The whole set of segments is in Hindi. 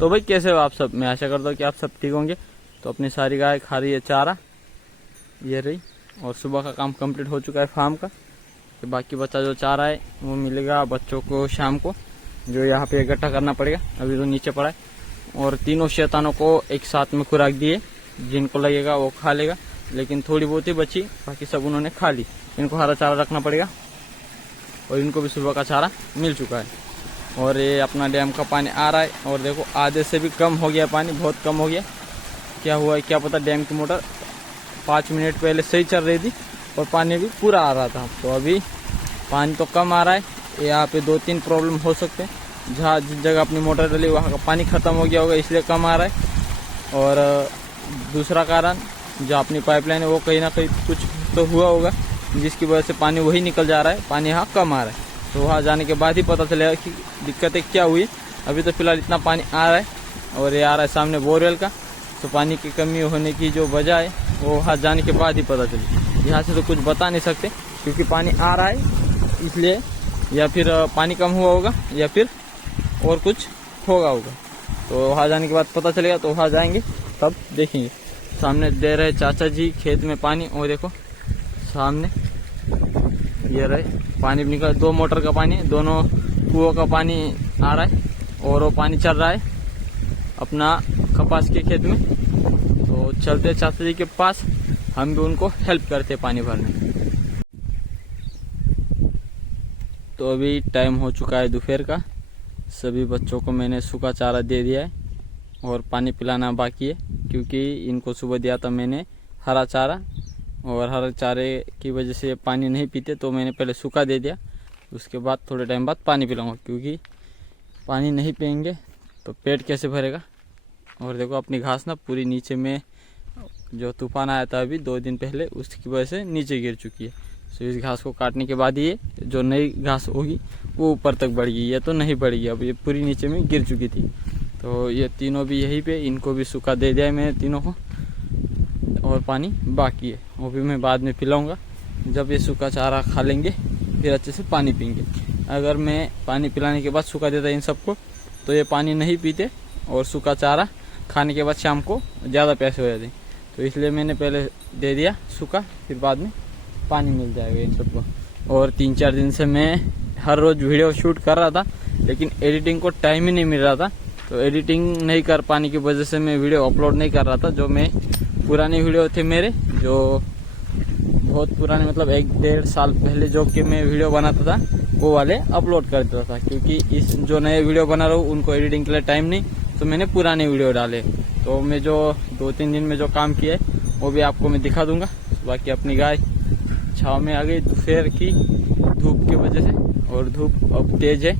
तो भाई कैसे हो आप सब? मैं आशा करता हूँ कि आप सब ठीक होंगे। तो अपनी सारी गाय खा रही है चारा, ये रही। और सुबह का काम कंप्लीट हो चुका है फार्म का। तो बाकी बचा जो चारा है वो मिलेगा बच्चों को शाम को, जो यहाँ पे इकट्ठा करना पड़ेगा। अभी तो नीचे पड़ा है। और तीनों शैतानों को एक साथ में खुराक दिए, जिनको लगेगा वो खा लेगा, लेकिन थोड़ी बहुत ही बची, बाकी सब उन्होंने खा ली। इनको हरा चारा रखना पड़ेगा और इनको भी सुबह का चारा मिल चुका है। और ये अपना डैम का पानी आ रहा है और देखो आधे से भी कम हो गया पानी, बहुत कम हो गया। क्या हुआ है क्या पता, डैम की मोटर 5 मिनट पहले सही चल रही थी और पानी भी पूरा आ रहा था। तो अभी पानी तो कम आ रहा है। यहाँ पे 2-3 प्रॉब्लम हो सकते हैं। जहाँ जिस जगह अपनी मोटर डली वहाँ का पानी ख़त्म हो गया होगा, इसलिए कम आ रहा है। और दूसरा कारण, जो अपनी पाइपलाइन है वो कहीं ना कहीं कुछ तो हुआ होगा, जिसकी वजह से पानी वही निकल जा रहा है, पानी यहाँ कम आ रहा है। तो वहाँ जाने के बाद ही पता चलेगा कि दिक्कतें क्या हुई। अभी तो फिलहाल इतना पानी आ रहा है और ये आ रहा है सामने बोरवेल का। तो पानी की कमी होने की जो वजह है वो वहाँ जाने के बाद ही पता चली। यहाँ से तो कुछ बता नहीं सकते, क्योंकि पानी आ रहा है इसलिए, या फिर पानी कम हुआ होगा या फिर और कुछ होगा। तो वहाँ जाने के बाद पता चलेगा, तो वहाँ जाएंगे तब देखेंगे। सामने दे रहे चाचा जी खेत में पानी, और देखो सामने ये रहे पानी निकल, 2 मोटर का पानी, दोनों कुओं का पानी आ रहा है और वो पानी चल रहा है अपना कपास के खेत में। तो चलते चाचा जी के पास, हम भी उनको हेल्प करते पानी भरने। तो अभी टाइम हो चुका है दोपहर का। सभी बच्चों को मैंने सूखा चारा दे दिया है और पानी पिलाना बाकी है, क्योंकि इनको सुबह दिया था मैंने हरा चारा, और हरे चारे की वजह से पानी नहीं पीते, तो मैंने पहले सूखा दे दिया। उसके बाद थोड़े टाइम बाद पानी पिलाऊंगा, क्योंकि पानी नहीं पियेंगे तो पेट कैसे भरेगा। और देखो अपनी घास ना पूरी नीचे में, जो तूफान आया था अभी 2 दिन पहले, उसकी वजह से नीचे गिर चुकी है। तो इस घास को काटने के बाद ये जो नई घास होगी वो ऊपर तक बढ़ गई, ये तो नहीं बढ़ेगी, अब ये पूरी नीचे में गिर चुकी थी। तो ये तीनों भी यहीं पे, इनको भी सूखा दे दिया है मैंने तीनों को, और पानी बाकी है, वो भी मैं बाद में पिलाऊंगा। जब ये सूखा चारा खा लेंगे फिर अच्छे से पानी पीएंगे। अगर मैं पानी पिलाने के बाद सूखा देता इन सबको, तो ये पानी नहीं पीते और सूखा चारा खाने के बाद शाम को ज़्यादा प्यासे हो जाते। तो इसलिए मैंने पहले दे दिया सूखा, फिर बाद में पानी मिल जाएगा इन सबको। और 3-4 दिन से मैं हर रोज़ वीडियो शूट कर रहा था, लेकिन एडिटिंग को टाइम ही नहीं मिल रहा था। तो एडिटिंग नहीं कर पाने की वजह से मैं वीडियो अपलोड नहीं कर रहा था। जो मैं पुराने वीडियो थे मेरे, जो बहुत पुराने, मतलब 1-1.5 साल पहले जो कि मैं वीडियो बनाता था, वो वाले अपलोड कर देता था। क्योंकि इस जो नए वीडियो बना रहा हूँ उनको एडिटिंग के लिए टाइम नहीं, तो मैंने पुराने वीडियो डाले। तो मैं जो 2-3 दिन में जो काम किया है वो भी आपको मैं दिखा दूंगा। बाकी अपनी गाय छाँव में आ गई दोपहर की धूप की वजह से, और धूप अब तेज है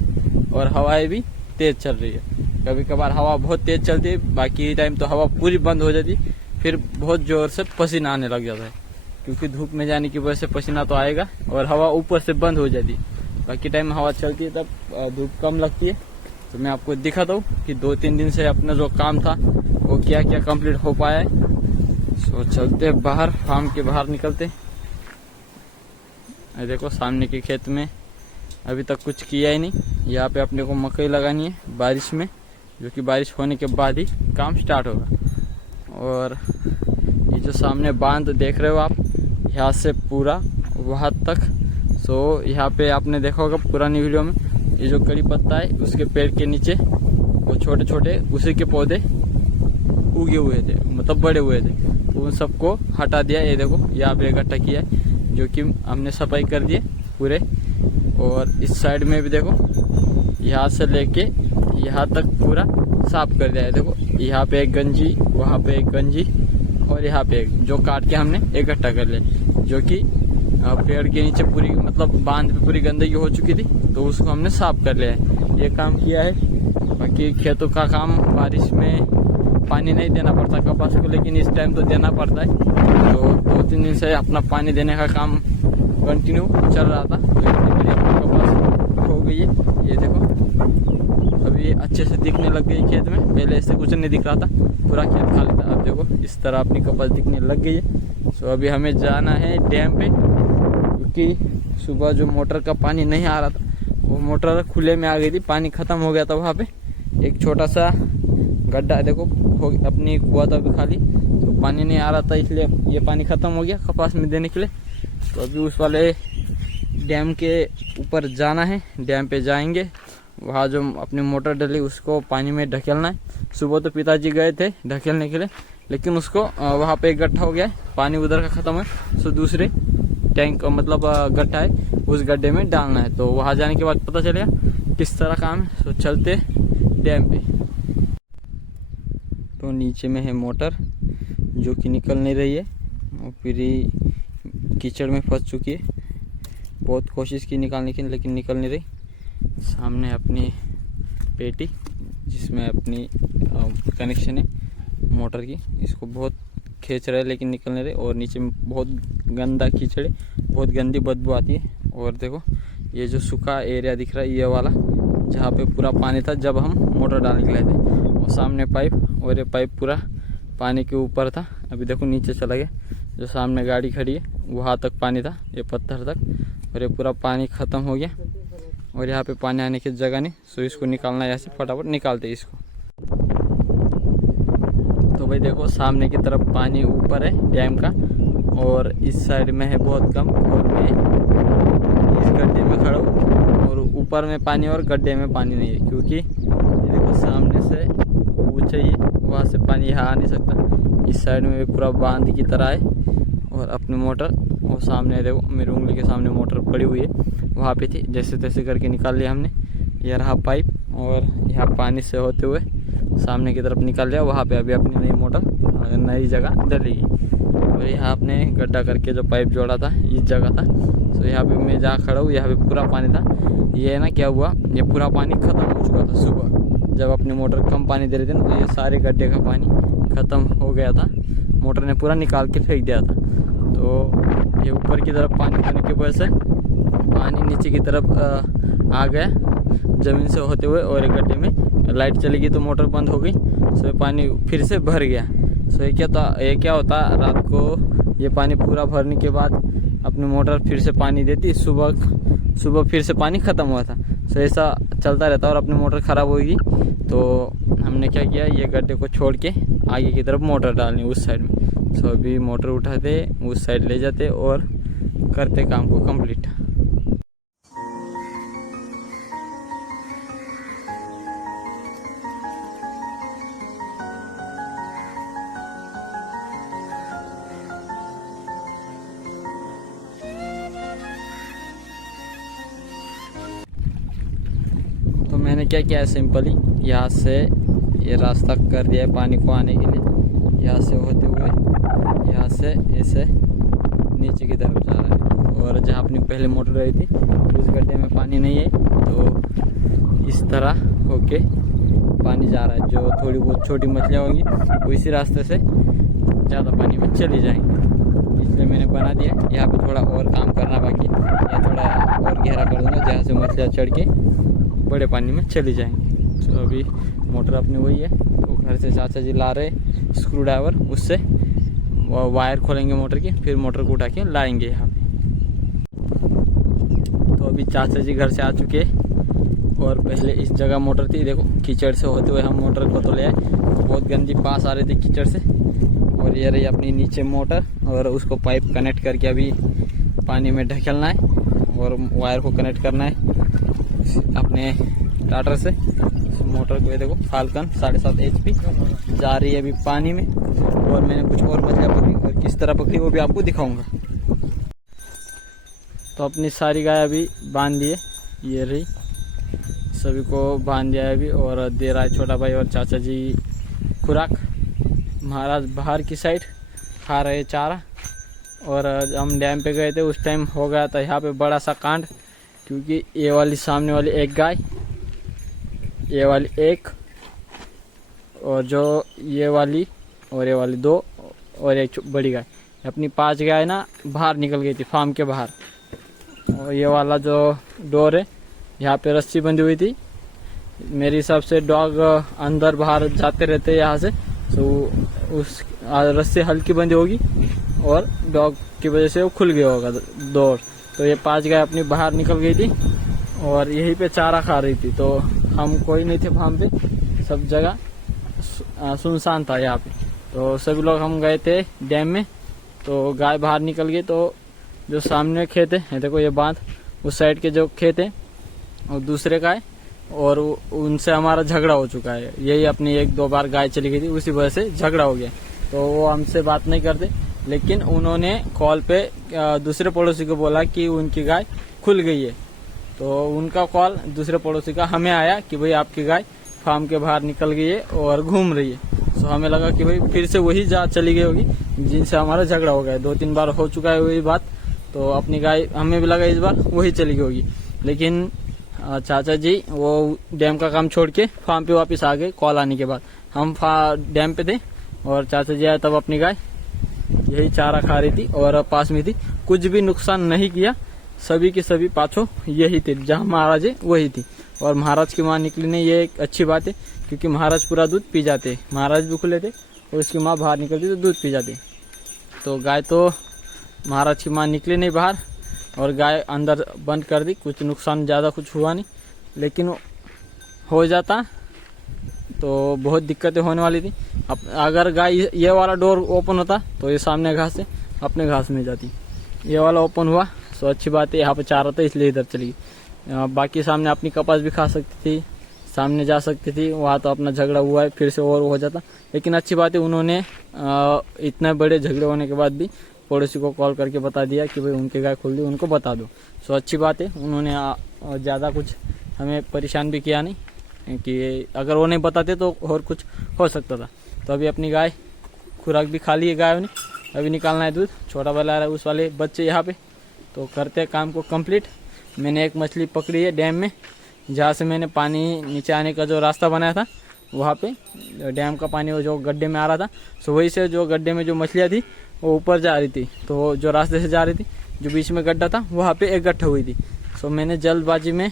और हवाएं भी तेज चल रही है। कभी कभार हवा बहुत तेज चलती है, बाकी टाइम तो हवा पूरी बंद हो जाती, फिर बहुत जोर से पसीना आने लग जाता है। क्योंकि धूप में जाने की वजह से पसीना तो आएगा और हवा ऊपर से बंद हो जाती। बाकी टाइम हवा चलती है तब धूप कम लगती है। तो मैं आपको दिखाता हूँ कि 2-3 दिन से अपना जो काम था वो क्या क्या कंप्लीट हो पाया है। तो चलते बाहर, फार्म के बाहर निकलते। देखो सामने के खेत में अभी तक कुछ किया ही नहीं। यहाँ पे अपने को मकई लगानी है बारिश में, जो कि बारिश होने के बाद ही काम स्टार्ट होगा। और ये जो सामने बांध देख रहे हो आप, यहाँ से पूरा वहाँ तक। सो यहाँ पे आपने देखा होगा पुरानी वीडियो में, ये जो कड़ी पत्ता है उसके पेड़ के नीचे वो छोटे छोटे उसी के पौधे उगे हुए थे, मतलब बड़े हुए थे। तो उन सबको हटा दिया। ये देखो यहाँ पे इकट्ठा किया है, जो कि हमने सफाई कर दिए पूरे। और इस साइड में भी देखो, यहाँ से लेके यहाँ तक पूरा साफ कर दिया है। देखो यहाँ पे एक गंजी, वहाँ पे एक गंजी, और यहाँ पे एक, जो काट के हमने इकट्ठा कर लिया, जो कि पेड़ के नीचे पूरी, मतलब बांध पे पूरी गंदगी हो चुकी थी, तो उसको हमने साफ कर लिया है। ये काम किया है। बाकी खेतों का काम, बारिश में पानी नहीं देना पड़ता कपास को, लेकिन इस टाइम तो देना पड़ता है। तो 2-3 दिन से अपना पानी देने का काम कंटिन्यू चल रहा था। तो इतनी बड़ी कपास हो गई है, ये देखो अभी अच्छे से दिखने लग गई खेत में। पहले ऐसे कुछ नहीं दिख रहा था, पूरा खेत खाली था। अब देखो इस तरह अपनी कपास दिखने लग गई है। सो अभी हमें जाना है डैम पे, क्योंकि सुबह जो मोटर का पानी नहीं आ रहा था, वो मोटर खुले में आ गई थी, पानी ख़त्म हो गया था। वहाँ पे एक छोटा सा गड्ढा देखो अपनी कुआ तो अभी खाली, तो पानी नहीं आ रहा था, इसलिए ये पानी ख़त्म हो गया कपास में देने के लिए। तो अभी उस वाले डैम के ऊपर जाना है, डैम पे जाएंगे, वहाँ जो अपनी मोटर डली उसको पानी में ढकेलना है। सुबह तो पिताजी गए थे ढकेलने के लिए, लेकिन उसको वहाँ पे एक गड्ढा हो गया है, पानी उधर का ख़त्म है, सो दूसरे टैंक मतलब गड्ढा है उस गड्ढे में डालना है। तो वहाँ जाने के बाद पता चलेगा किस तरह काम है। सो चलते डैम पे। तो नीचे में है मोटर जो कि निकल नहीं रही है और फिर कीचड़ में फंस चुकी है। बहुत कोशिश की निकालने की लेकिन निकल नहीं रही। सामने अपनी पेटी जिसमें अपनी कनेक्शन है मोटर की, इसको बहुत खींच रहे लेकिन निकल नहीं रहे। और नीचे में बहुत गंदा कीचड़ है, बहुत गंदी बदबू आती है। और देखो ये जो सूखा एरिया दिख रहा है ये वाला, जहाँ पे पूरा पानी था जब हम मोटर डालने के लिए थे, और सामने पाइप, और ये पाइप पूरा पानी के ऊपर था। अभी देखो नीचे चला गया, जो सामने गाड़ी खड़ी है वहाँ तक पानी था, ये पत्थर तक, और ये पूरा पानी ख़त्म हो गया। और यहाँ पे पानी आने की जगह नहीं, सो इसको निकालना है, ऐसे फटाफट निकालते इसको। तो भाई देखो सामने की तरफ पानी ऊपर है डैम का, और इस साइड में है बहुत कम, और मैं इस गड्ढे में खड़ा हूँ, और ऊपर में पानी और गड्ढे में पानी नहीं है, क्योंकि देखो सामने से ऊंचा ही वहाँ से पानी यहाँ आ नहीं सकता। इस साइड में भी पूरा बांध की तरह है, और अपनी मोटर वो सामने देखो, मेरी उंगली के सामने मोटर पड़ी हुई है, वहाँ पे थी, जैसे तैसे करके निकाल लिया हमने। यह रहा पाइप, और यहाँ पानी से होते हुए सामने की तरफ निकल लिया। वहाँ पे अभी अपनी नई मोटर नई जगह डलेगी। और यहाँ आपने गड्ढा करके जो पाइप जोड़ा था इस जगह था, तो यहाँ पे मैं जहाँ खड़ा हूँ यहाँ पे पूरा पानी था। ये है ना क्या हुआ, ये पूरा पानी ख़त्म हो चुका था सुबह, जब अपनी मोटर कम पानी दे रही थी ना, तो ये सारे गड्ढे का पानी ख़त्म हो गया था, मोटर ने पूरा निकाल के फेंक दिया था। तो ये ऊपर की तरफ पानी होने की वजह से पानी नीचे की तरफ आ गया ज़मीन से होते हुए, और एक गड्ढे में लाइट चली गई तो मोटर बंद हो गई, सो ये पानी फिर से भर गया। सो ये क्या होता रात को ये पानी पूरा भरने के बाद अपनी मोटर फिर से पानी देती, सुबह फिर से पानी ख़त्म हुआ था। सो ऐसा चलता रहता और अपनी मोटर ख़राब होगी। तो हमने क्या किया, ये गड्ढे को छोड़ के आगे की तरफ मोटर डालनी उस साइड में। सो अभी मोटर उठाते उस साइड ले जाते और करते काम को कंप्लीट। तो मैंने क्या किया है, सिंपली यहाँ से ये रास्ता कर दिया है पानी को आने के लिए, यहाँ से होते हुए यहाँ से ऐसे नीचे की तरफ जा रहा है। और जहाँ अपनी पहले मोटर रही थी उस गड्ढे में पानी नहीं है, तो इस तरह होके पानी जा रहा है। जो थोड़ी बहुत छोटी मछलियाँ होंगी वो इसी रास्ते से ज़्यादा पानी में चली जाएंगी, इसलिए मैंने बना दिया। यहाँ पे थोड़ा और काम करना बाकी, या थोड़ा और गहरा कर दूँगा जहाँ से मछलियाँ चढ़ के बड़े पानी में चली जाएंगी। तो अभी मोटर अपनी वही है, तो घर से चाचा जी ला रहे स्क्रू ड्राइवर, उससे वायर खोलेंगे मोटर की, फिर मोटर को उठा के लाएंगे यहाँ पे। तो अभी चाचा जी घर से आ चुके हैं, और पहले इस जगह मोटर थी, देखो कीचड़ से होते हुए हम मोटर को तो ले आए, बहुत गंदी पास आ रही थी कीचड़ से। और ये रही अपनी नीचे मोटर, और उसको पाइप कनेक्ट करके अभी पानी में ढकेलना है, और वायर को कनेक्ट करना है अपने स्टार्टर से। मोटर को ये देखो फाल्कन 7.5 HP जा रही है अभी पानी में। और मैंने कुछ और मछलियाँ पकड़ी, और किस तरह पकड़ी वो भी आपको दिखाऊंगा। तो अपनी सारी गाय अभी बांध दिए, ये रही, सभी को बांध दिया है अभी। और दे रहा है छोटा भाई और चाचा जी खुराक। महाराज बाहर की साइड खा रहे चारा। और हम डैम पे गए थे उस टाइम हो गया था यहाँ पे बड़ा सा कांड, क्योंकि ये वाली सामने वाली एक गाय, ये वाली एक, और जो ये वाली और ये वाली 2, और एक बड़ी गाय, अपनी 5 गाय ना बाहर निकल गई थी फार्म के बाहर। और ये वाला जो डोर है यहाँ पे रस्सी बंधी हुई थी, मेरे हिसाब से डॉग अंदर बाहर जाते रहते यहाँ से, तो उस रस्सी हल्की बंधी होगी और डॉग की वजह से वो खुल गया होगा डोर। तो ये 5 गाय अपनी बाहर निकल गई थी और यहीं पे चारा खा रही थी। तो हम कोई नहीं थे फार्म पे, सब जगह सुनसान था यहाँ पे। तो सभी लोग हम गए थे डैम में, तो गाय बाहर निकल गई। तो जो सामने खेत है, ये देखो ये बांध, उस साइड के जो खेत है और दूसरे का है, और उनसे हमारा झगड़ा हो चुका है। यही अपनी 1-2 बार गाय चली गई थी, उसी वजह से झगड़ा हो गया। तो वो हमसे बात नहीं करते, लेकिन उन्होंने कॉल पे दूसरे पड़ोसी को बोला कि उनकी गाय खुल गई है। तो उनका कॉल दूसरे पड़ोसी का हमें आया कि भाई आपकी गाय फार्म के बाहर निकल गई है और घूम रही है। तो हमें लगा कि भाई फिर से वही जा चली गई होगी जिनसे हमारा झगड़ा हो गया। 2-3 बार हो चुका है वही बात। तो अपनी गाय हमें भी लगा इस बार वही चली गई होगी, लेकिन चाचा जी वो डैम का काम छोड़ के फार्म पे वापस आ गए। कॉल आने के बाद हम डैम पे थे और चाचा जी आए, तब अपनी गाय यही चारा खा रही थी और पास में थी। कुछ भी नुकसान नहीं किया, सभी की सभी पाछो यही थे, जहाँ महाराज है वही थी। और महाराज की माँ निकली नहीं, ये एक अच्छी बात है, क्योंकि महाराज पूरा दूध पी जाते। महाराज भी खुले थे और उसकी माँ बाहर निकलती तो दूध पी जाती। तो गाय तो महाराज की माँ निकली नहीं बाहर और गाय अंदर बंद कर दी। कुछ नुकसान ज़्यादा कुछ हुआ नहीं, लेकिन हो जाता तो बहुत दिक्कतें होने वाली थी। अगर गाय ये वाला डोर ओपन होता तो ये सामने घास है, अपने घास में जाती। ये वाला ओपन हुआ तो अच्छी बात है, यहाँ पे चारा था इसलिए इधर चली गई। बाकी सामने अपनी कपास भी खा सकती थी, सामने जा सकती थी। वहाँ तो अपना झगड़ा हुआ है, फिर से और हो जाता। लेकिन अच्छी बात है, उन्होंने इतने बड़े झगड़े होने के बाद भी पड़ोसी को कॉल करके बता दिया कि भाई उनकी गाय खुल दी, उनको बता दो। सो अच्छी बात है, उन्होंने ज़्यादा कुछ हमें परेशान भी किया नहीं, कि अगर वो नहीं बताते तो और कुछ हो सकता था। तो अभी अपनी गाय खुराक भी खा ली है गायों ने, अभी निकालना है दूध। छोटा वाला आ रहा है, उस वाले बच्चे यहाँ पे। तो करते हैं काम को कंप्लीट। मैंने एक मछली पकड़ी है डैम में, जहाँ से मैंने पानी नीचे आने का जो रास्ता बनाया था, वहाँ पे डैम का पानी वो जो गड्ढे में आ रहा था, सो वही से जो गड्ढे में जो मछलियाँ थी वो ऊपर जा रही थी। तो जो रास्ते से जा रही थी, जो बीच में गड्ढा था, वहाँ पे इकट्ठा हुई थी। सो मैंने जल्दबाजी में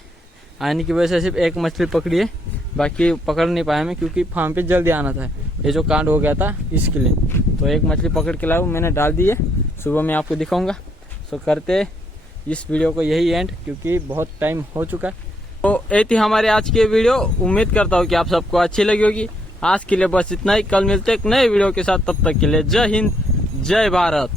आने की वजह से सिर्फ एक मछली पकड़ी है, बाकी पकड़ नहीं पाया मैं, क्योंकि फार्म पे जल्दी आना था। ये जो कांड हो गया था इसके लिए। तो एक मछली पकड़ के लाया, मैंने डाल दी है, सुबह मैं आपको दिखाऊंगा। सो करते इस वीडियो को यही एंड, क्योंकि बहुत टाइम हो चुका है। तो ये थी हमारे आज की वीडियो। उम्मीद करता हूँ कि आप सबको अच्छी लगी होगी। आज के लिए बस इतना ही, कल मिलते एक नए वीडियो के साथ। तब तक के लिए जय हिंद, जय भारत।